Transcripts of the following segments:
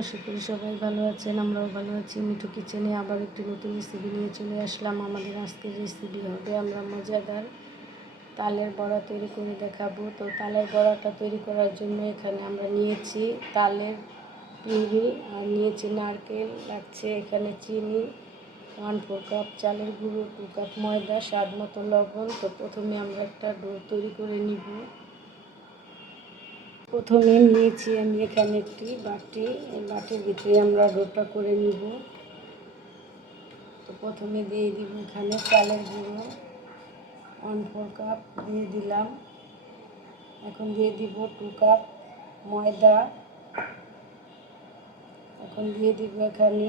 আশা করি সবাই ভালো আছেন, আমরাও ভালো আছি। মিঠু কিচেনে আবার একটি নতুন রেসিপি নিয়ে চলে আসলাম। আমাদের আজকের রেসিপি হবে আমরা মজাদার তালের বড়া তৈরি করে দেখাবো। তো তালের বড়াটা তৈরি করার জন্য এখানে আমরা নিয়েছি তালের পিউরি আর নিয়েছি নারকেল, লাগছে এখানে চিনি 1/4 কাপ, চালের গুঁড়ো 2 কাপ, ময়দা, স্বাদ মতো লবণ। তো প্রথমে আমরা একটা ডো তৈরি করে নিব। প্রথমে নিয়েছি আমি এখানে একটি বাটি, এই বাটির ভিতরে আমরা ডোটা করে নিব। তো প্রথমে দিয়ে দিব এখানে চালের গুঁড়ো 1/4 কাপ দিয়ে দিলাম। এখন দিয়ে দিব 2 কাপ ময়দা। এখন দিয়ে দিব এখানে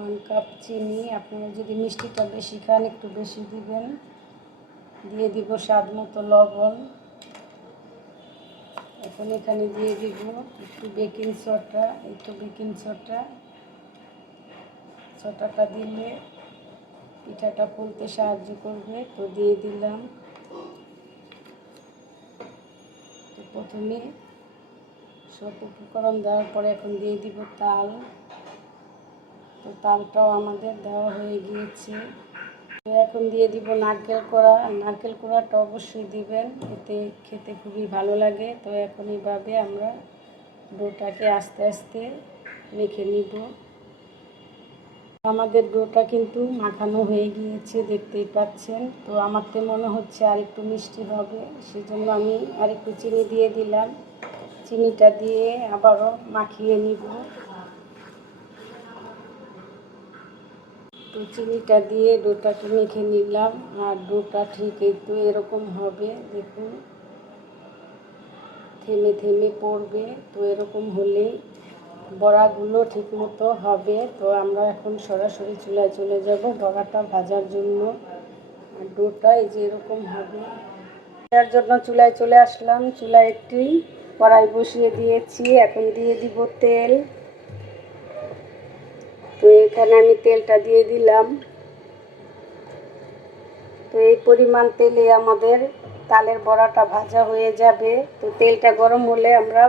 1 কাপ চিনি। আপনারা যদি মিষ্টিটা বেশি খান একটু বেশি দিবেন। দিয়ে দিব স্বাদ মতো লবণ। এখন এখানে দিয়ে দিব একটু বেকিং সোডা। একটু বেকিং সোডাটা দিলে পিঠাটা ফুলতে সাহায্য করবে। তো দিয়ে দিলাম। তো প্রথমে সব উপকরণ দেওয়ার পরে এখন দিয়ে দিব তাল। তো তালটাও আমাদের দেওয়া হয়ে গিয়েছে। তো এখন দিয়ে দিব নারকেল কোড়া। নারকেল কোড়াটা অবশ্যই দিবেন, এতে খেতে খুবই ভালো লাগে। তো এখন এইভাবে আমরা ডোটাকে আস্তে আস্তে মেখে নিব। আমাদের ডোটা কিন্তু মাখানো হয়ে গিয়েছে, দেখতেই পাচ্ছেন। তো আমার তো মনে হচ্ছে আর একটু মিষ্টি হবে, সেজন্য আমি আর একটু চিনি দিয়ে দিলাম। চিনিটা দিয়ে আবারও মাখিয়ে নিব। তো চিনিটা দিয়ে ডোটাকে মেখে নিলাম। আর ডোটা ঠিক একটু এরকম হবে, দেখুন থেমে থেমে পড়বে। তো এরকম হলেই বড়াগুলো ঠিক মতো হবে। তো আমরা এখন সরাসরি চুলায় চলে যাব বড়াটা ভাজার জন্য। আর ডোটা এই যে এরকম হবে। তার জন্য চুলায় চলে আসলাম। চুলায় একটি কড়াই বসিয়ে দিয়েছি। এখন দিয়ে দিব তেল। তো এখানে আমি তেলটা দিয়ে দিলাম। তো এই পরিমাণ তেলে আমাদের তালের বড়াটা ভাজা হয়ে যাবে। তো তেলটা গরম হলে আমরা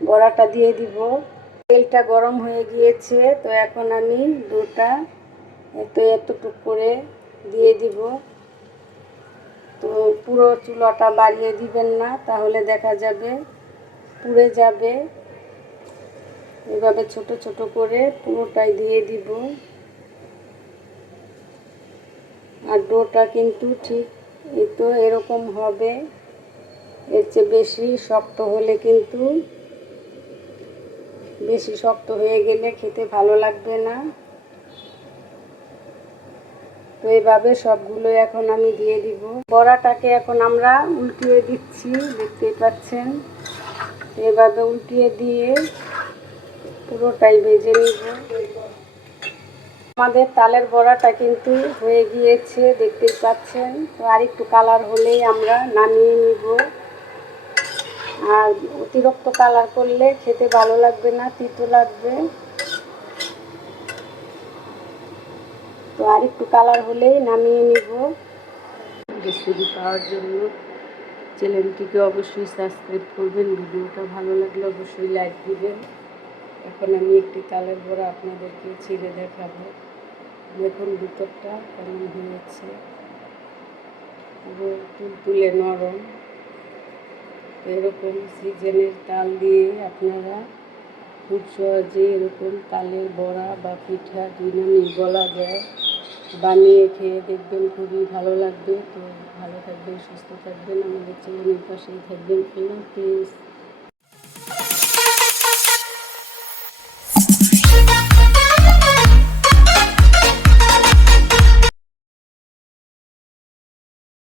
বড়াটা দিয়ে দিব। তেলটা গরম হয়ে গিয়েছে। তো এখন আমি ডোটা এতটুকু করে দিয়ে দিব। তো পুরো চুলাটা বাড়িয়ে দিবেন না, তাহলে দেখা যাবে পুড়ে যাবে। এভাবে ছোট ছোট করে পুরোটাই দিয়ে দিব। আর ডোটা কিন্তু ঠিক এই তো এরকম হবে। এর চেয়ে বেশি শক্ত হলে কিন্তু, বেশি শক্ত হয়ে গেলে খেতে ভালো লাগবে না। তো এইভাবে সবগুলো এখন আমি দিয়ে দিব। বড়াটাকে এখন আমরা উল্টিয়ে দিচ্ছি, দেখতেই পাচ্ছেন। এভাবে উল্টিয়ে দিয়ে পুরোটাই ভেজে নিব। আমাদের তালের বড়াটা কিন্তু হয়ে গিয়েছে, দেখতেই পাচ্ছেন। তো আর একটু কালার হলেই আমরা নামিয়ে নিব। আর অতিরিক্ত কালার করলে খেতে ভালো লাগবে না, তিতো লাগবে। তো আর একটু কালার হলেই নামিয়ে নিব। রেসিপি পাওয়ার জন্য চ্যানেলটিকে অবশ্যই সাবস্ক্রাইব করবেন। ভিডিওটা ভালো লাগলে অবশ্যই লাইক দিবেন। এখন আমি একটি তালের বড়া আপনাদেরকে ছিঁড়ে দেখাবো। দেখুন ভিতরটা কেমন হয়েছে, পুরো তুলতুলে নরম। এরকম সিজনের তাল দিয়ে আপনারা খুব সহজে এরকম তালের বড়া বা পিঠা দুই বলা যায়, বানিয়ে খেয়ে দেখবেন, খুবই ভালো লাগবে। তো ভালো থাকবেন, সুস্থ থাকবেন, আমাদের চ্যানেলের পাশেই থাকবেন। আল্লাহ হাফেজ।